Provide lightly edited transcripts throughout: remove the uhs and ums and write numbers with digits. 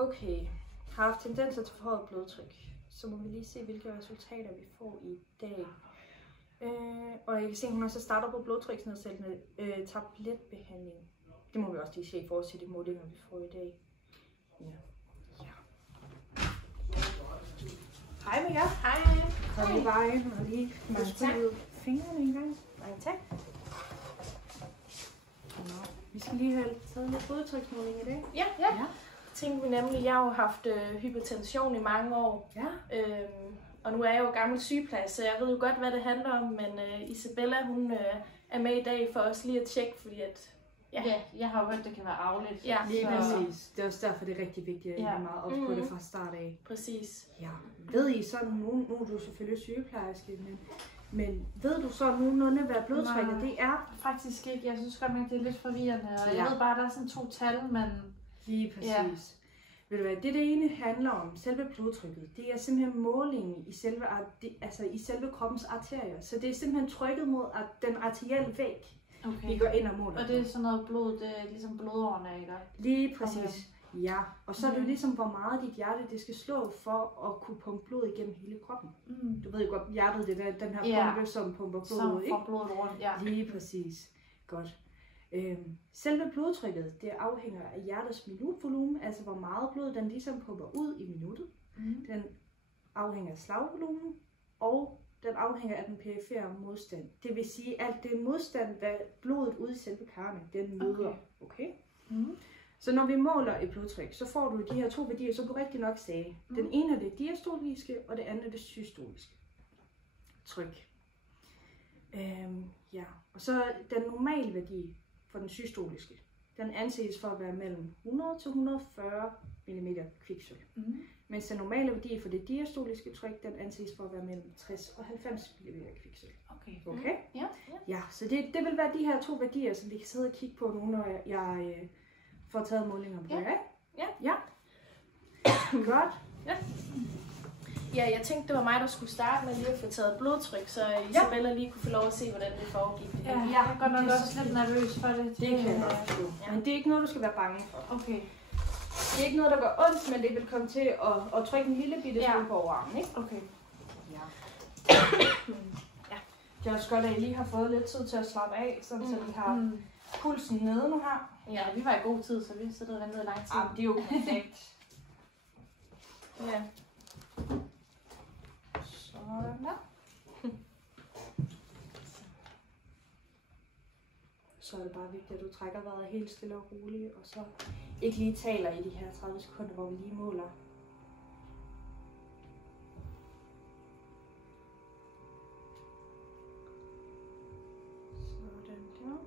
Okay, har haft tendenser til forhøjet blodtryk. Så må vi lige se, hvilke resultater vi får i dag. Og jeg kan se, at hun også starter på blodtryksnedsættende tabletbehandling. Det må vi også lige se i forhold til de målinger, vi får i dag. Ja. Hej med jer. Hej. Kom i vejen og lige ud fingrene en gang. Mange tak. Vi skal lige have taget lidt blodtryksmåling i dag. Ja. Tænkte vi nemlig, jeg har jo haft hypertension i mange år. Ja. Og nu er jeg jo gammel sygeplejer, så jeg ved jo godt, hvad det handler om. Men Isabella, hun er med i dag for os lige at tjekke, fordi at... Ja, jeg har jo hørt, det kan være arveligt. Ja, lige præcis. Det er også derfor, det er rigtig vigtigt, at I er meget op på det fra start af. Præcis. Ja. Ved I sådan, nu er du selvfølgelig sygeplejerske, men ved du så nogenlunde, hvad blodtrykket det er? Faktisk ikke. Jeg synes godt nok, det er lidt forvirrende. Og jeg ved bare, der er sådan 2 tal, men... Lige præcis. Ja. Ved du hvad, det ene handler om selve blodtrykket. Det er simpelthen målingen i selve kroppens arterier. Så det er simpelthen trykket mod den arterielle væg. Okay. Vi går ind og måler. Og det er sådan noget blod, det er ligesom blodårene, ikke? Lige præcis. Okay. Ja, og så er det jo ligesom, hvor meget dit hjerte det skal slå for at kunne pumpe blod igennem hele kroppen. Du ved jo godt, hjertet det er den her pumpe, som pumper blod ud, ikke? Som blodet rundt, ja. Lige præcis. Godt. Selve blodtrykket, det afhænger af hjertets minutvolumen, altså hvor meget blod den ligesom pumper ud i minuttet. Den afhænger af slagvolumen, og den afhænger af den perifere modstand. Det vil sige, at det er modstand, hvad blodet ude i selve karrene, den møder. Okay? Så når vi måler et blodtryk, så får du de her 2 værdier, som du rigtig nok sagde. Den ene er det diastoliske, og det andet er det systoliske tryk. Ja. Og så den normale værdi for den systoliske, den anses for at være mellem 100 til 140 mm kviksølv. Mens den normale værdi for det diastoliske tryk, den anses for at være mellem 60 og 90 mm kviksølv. Okay? Ja, så det vil være de her 2 værdier, som vi kan sidde og kigge på nu, når jeg får taget målinger på jer. Ja. Godt. Ja, jeg tænkte, det var mig, der skulle starte med lige at få taget blodtryk, så Isabella lige kunne få lov at se, hvordan det foregik. Ja, jeg er godt nok også lidt nervøs for det. Det kan jeg godt forstå. Men det er ikke noget, du skal være bange for. Okay. Det er ikke noget, der gør ondt, men det vil komme til at trykke en lille bitte smule på overarmen, ikke? Okay. Ja. Det er også godt, at I lige har fået lidt tid til at slappe af, så vi har pulsen nede nu her. Ja, vi var i god tid, så vi sidder og ventede lang tid. Ja, det er jo perfekt. Ja. Sådan der. Så er det bare vigtigt, at du trækker vejret helt stille og roligt, og så ikke lige taler i de her 30 sekunder, hvor vi lige måler. Sådan der.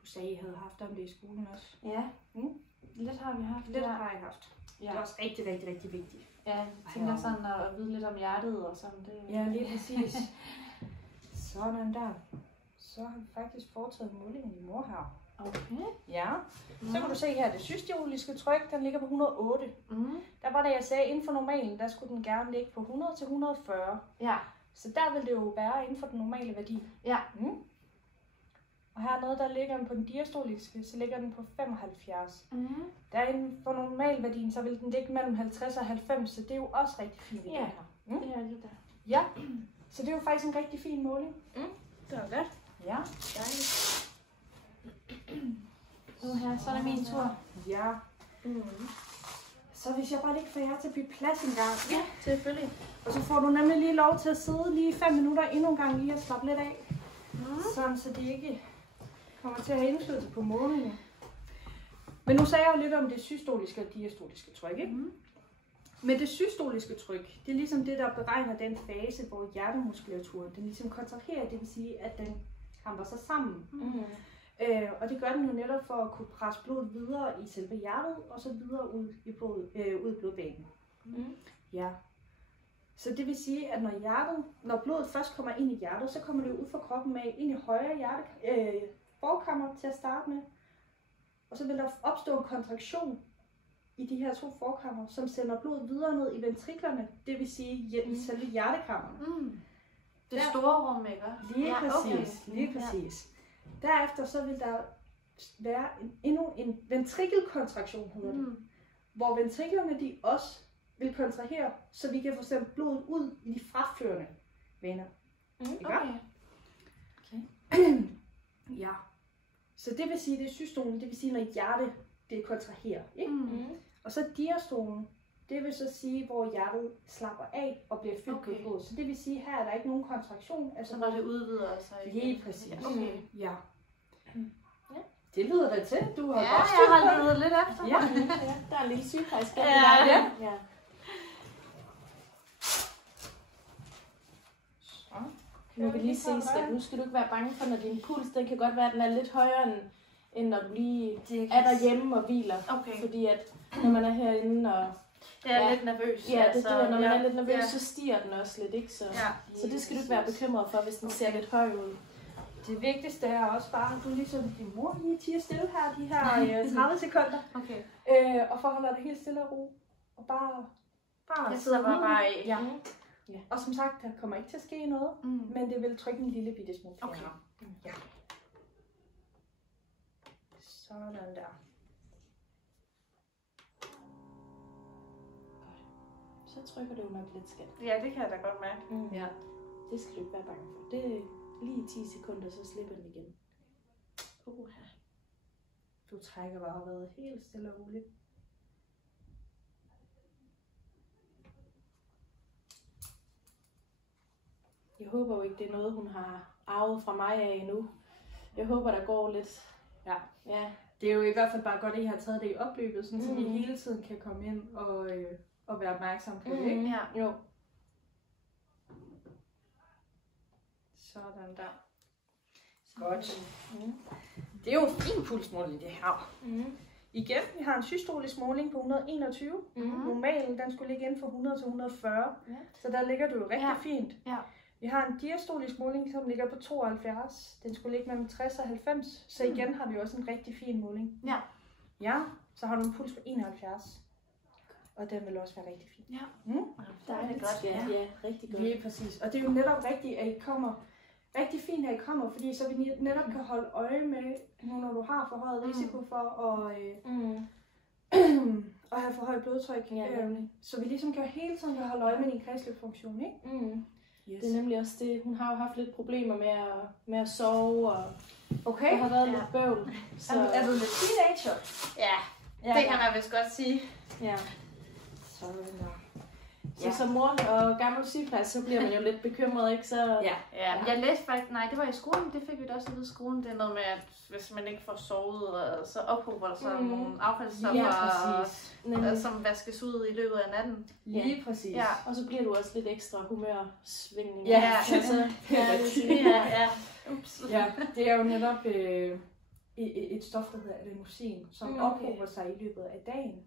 Du sagde, I havde haft om det i skolen også. Ja, lidt har vi haft. Lidt har I haft. Ja. Det er også rigtig, rigtig, rigtig vigtigt. Ja, jeg tænker sådan at vide lidt om hjertet og sådan. Det... Ja, lige præcis. Sådan der. Så har vi faktisk foretaget målingen i mor her. Okay. Ja. Så kan du se her, det systoliske tryk, den ligger på 108. Der var det, jeg sagde, inden for normalen, der skulle den gerne ligge på 100 til 140. Ja. Så der vil det jo være inden for den normale værdi. Ja. Og hernede, der ligger den på den diastoliske, så ligger den på 75. Der er inden for normalværdien, så vil den ligge mellem 50 og 90, så det er jo også rigtig fint. Ja, det er det der. Ja, så det er jo faktisk en rigtig fin måling. Det var godt. Ja, Dejligt. Nu her, så er det min tur. Ja. Så hvis jeg bare lige får jer til at bytte plads en gang. Ja, selvfølgelig. Og så får du nemlig lige lov til at sidde lige 5 minutter endnu en gang lige og slappe lidt af. Sådan, så det ikke kommer til at have indflydelse på målingen. Men nu sagde jeg jo lidt om det systoliske og diastoliske tryk, ikke? Men det systoliske tryk, det er ligesom det, der beregner den fase, hvor hjertemuskulaturen den ligesom kontraherer, det vil sige, at den hamper sig sammen. Og det gør den jo netop for at kunne presse blodet videre i selve hjertet, og så videre ud i blodbanen. Ja. Så det vil sige, at når blodet først kommer ind i hjertet, så kommer det ud fra kroppen med ind i højre forkammer til at starte med. Og så vil der opstå en kontraktion i de her 2 forkammer, som sender blodet videre ned i ventriklerne, det vil sige i selve hjertekammerne. Det store rum, ikke? Lige Ja, præcis, okay. lige præcis. Derefter så vil der være endnu en ventrikelkontraktion, hedder det. Hvor ventriklerne de også vil kontrahere, så vi kan få sendt blodet ud i de fraførende vener. Okay. Ja. Så det vil sige, det er systolen, det vil sige, når hjertet det kontraherer. Ikke? Og så diastolen, det vil så sige, hvor hjertet slapper af og bliver fyldt med blod. Så det vil sige, her er der ikke nogen kontraktion. Altså Så når det udvider sig. lige præcis. Okay. Ja. Det lyder da til. Du har Ja, godt jeg har ledet lidt efter. Ja. Der er en lille sygeplejerske. Ja. Ja. Nu kan lige se, Steph, nu skal du ikke være bange for, når din puls, den kan godt være, at den er lidt højere, end når du lige er derhjemme og hviler. Okay. Fordi at når man er herinde og... Jeg er lidt nervøs. Ja, det er, når man er lidt nervøs, ja. så stiger den også lidt, ikke? Så det skal du ikke være præcis. bekymret for, hvis den ser lidt høj ud. Det vigtigste er også bare, at du ligesom din mor lige tiger stille her, de her 30 sekunder. Okay. Og forholder dig helt stille og ro. Og bare Jeg sidder bare i. Ja. Og som sagt, der kommer ikke til at ske noget, men det vil trykke en lille bitte smule. Okay. Ja. Sådan der. Så trykker du nok lidt, skat. Ja, det kan jeg da godt mærke. Ja. Det skal du ikke være bange for. Det er lige 10 sekunder, så slipper den igen. Du trækker bare vejret helt stille og roligt. Jeg håber jo ikke, det er noget, hun har arvet fra mig af endnu. Jeg håber, der går lidt. Ja. Det er jo i hvert fald bare godt, at I har taget det i opløbet, sådan, så I hele tiden kan komme ind og være opmærksom på det, ikke? Ja. Jo. Sådan der. Godt. Det er jo en fin pulsmåling, det her. Igen, vi har en systolisk måling på 121. Normalen, den skulle ligge inden for 100 til 140. Så der ligger du jo rigtig fint. Ja. Vi har en diastolisk måling, som ligger på 72. Den skulle ligge mellem 60 og 90. Så igen har vi også en rigtig fin måling. Ja. Ja, så har du en puls på 71. Og den vil også være rigtig fin. Ja. Der er det godt. Ja, rigtig godt. Lige præcis. Og det er jo netop rigtigt, at I kommer. Rigtig fint, at I kommer, fordi så vi netop kan holde øje med, nu når du har for høj risiko for at have for højt blodtryk. Så vi ligesom kan hele tiden holde øje med din kredsløbsfunktion, ikke? Yes. Det er nemlig også det. Hun har jo haft lidt problemer med at sove, og okay. der har været lidt bøvl. Så... Er du lidt teenager? Ja, det kan man vist godt sige. Ja. Sådan der. Så som mor og gammel sygeplejerske, så bliver man jo lidt bekymret, ikke? Så... Ja, jeg læste faktisk, nej, det var i skolen, det fik vi da også at vide i skolen. Det er noget med, at hvis man ikke får sovet, så ophober der sig nogle affaldsstoffer, som vaskes ud i løbet af natten. Lige præcis. Ja. Og så bliver du også lidt ekstra humørsvingning. Ja, Ups. Ja, det er jo netop et stof, der hedder adenosin, som ophober sig i løbet af dagen.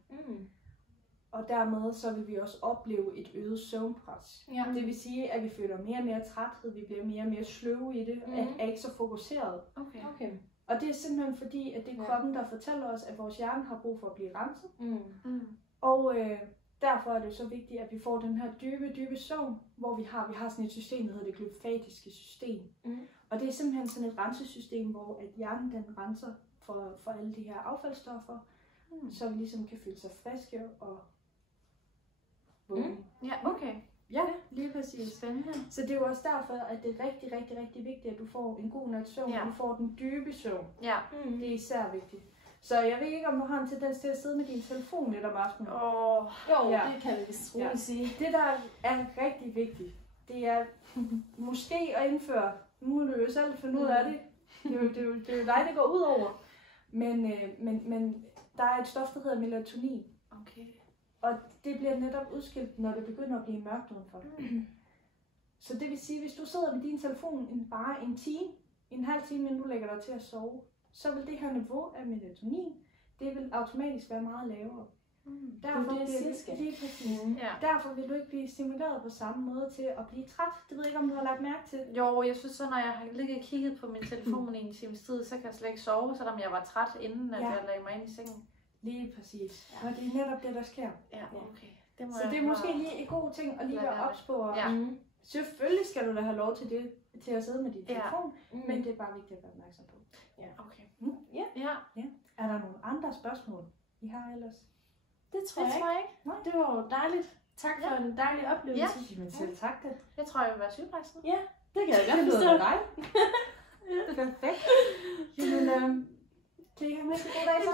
Og dermed så vil vi også opleve et øget søvnpres. Det vil sige, at vi føler mere og mere træthed, vi bliver mere og mere sløve i det, er ikke så fokuseret. Okay. Og det er simpelthen fordi, at det er kroppen, der fortæller os, at vores hjerne har brug for at blive renset. Og derfor er det så vigtigt, at vi får den her dybe søvn, hvor vi har sådan et system, der hedder det glykofatiske system. Og det er simpelthen sådan et rensesystem, hvor at hjernen den renser for alle de her affaldsstoffer, så vi ligesom kan føle sig friske og vågne. Ja, okay. Ja, lige præcis. Spændende. Så det er jo også derfor, at det er rigtig, rigtig, rigtig vigtigt, at du får en god nats søvn, og du får den dybe søvn. Ja. Det er især vigtigt. Så jeg ved ikke, om du har en tendens til at sidde med din telefon lidt om aftenen. Jo, det kan vi vist roligt sige. Det, der er rigtig vigtigt, det er måske at indføre, nu må du jo selv finde ud af det. Det er jo dig, det går ud over. Men der er et stof, der hedder melatonin. Okay. Og det bliver netop udskilt, når det begynder at blive mørkt udenfor. Så det vil sige, hvis du sidder med din telefon bare en halv time, inden du lægger dig til at sove, så vil det her niveau af melatonin, det vil automatisk være meget lavere. Derfor vil du ikke blive stimuleret på samme måde til at blive træt. Det ved jeg ikke, om du har lagt mærke til. Jo, jeg synes så, når jeg har ligget og kigget på min telefon i en times tid, så kan jeg slet ikke sove, selvom jeg var træt, inden at jeg lagde mig ind i sengen. Lige præcis. Og det er netop det, der sker. Ja, okay. Så det er måske lige en god ting at lige være ops på. Selvfølgelig skal du da have lov til det, til at sidde med din telefon, men det er bare vigtigt at være opmærksom på. Ja, okay. Ja. Er der nogle andre spørgsmål, I har ellers? Det tror jeg ikke. Nej. Det var jo dejligt. Tak for en dejlig oplevelse. Men selv tak det. Jeg tror, jeg vil være sygeplejerske. Ja, det kan jeg godt Det lyder forstå. med dig. Perfekt. Jamen, kan I have en rigtig god dag så?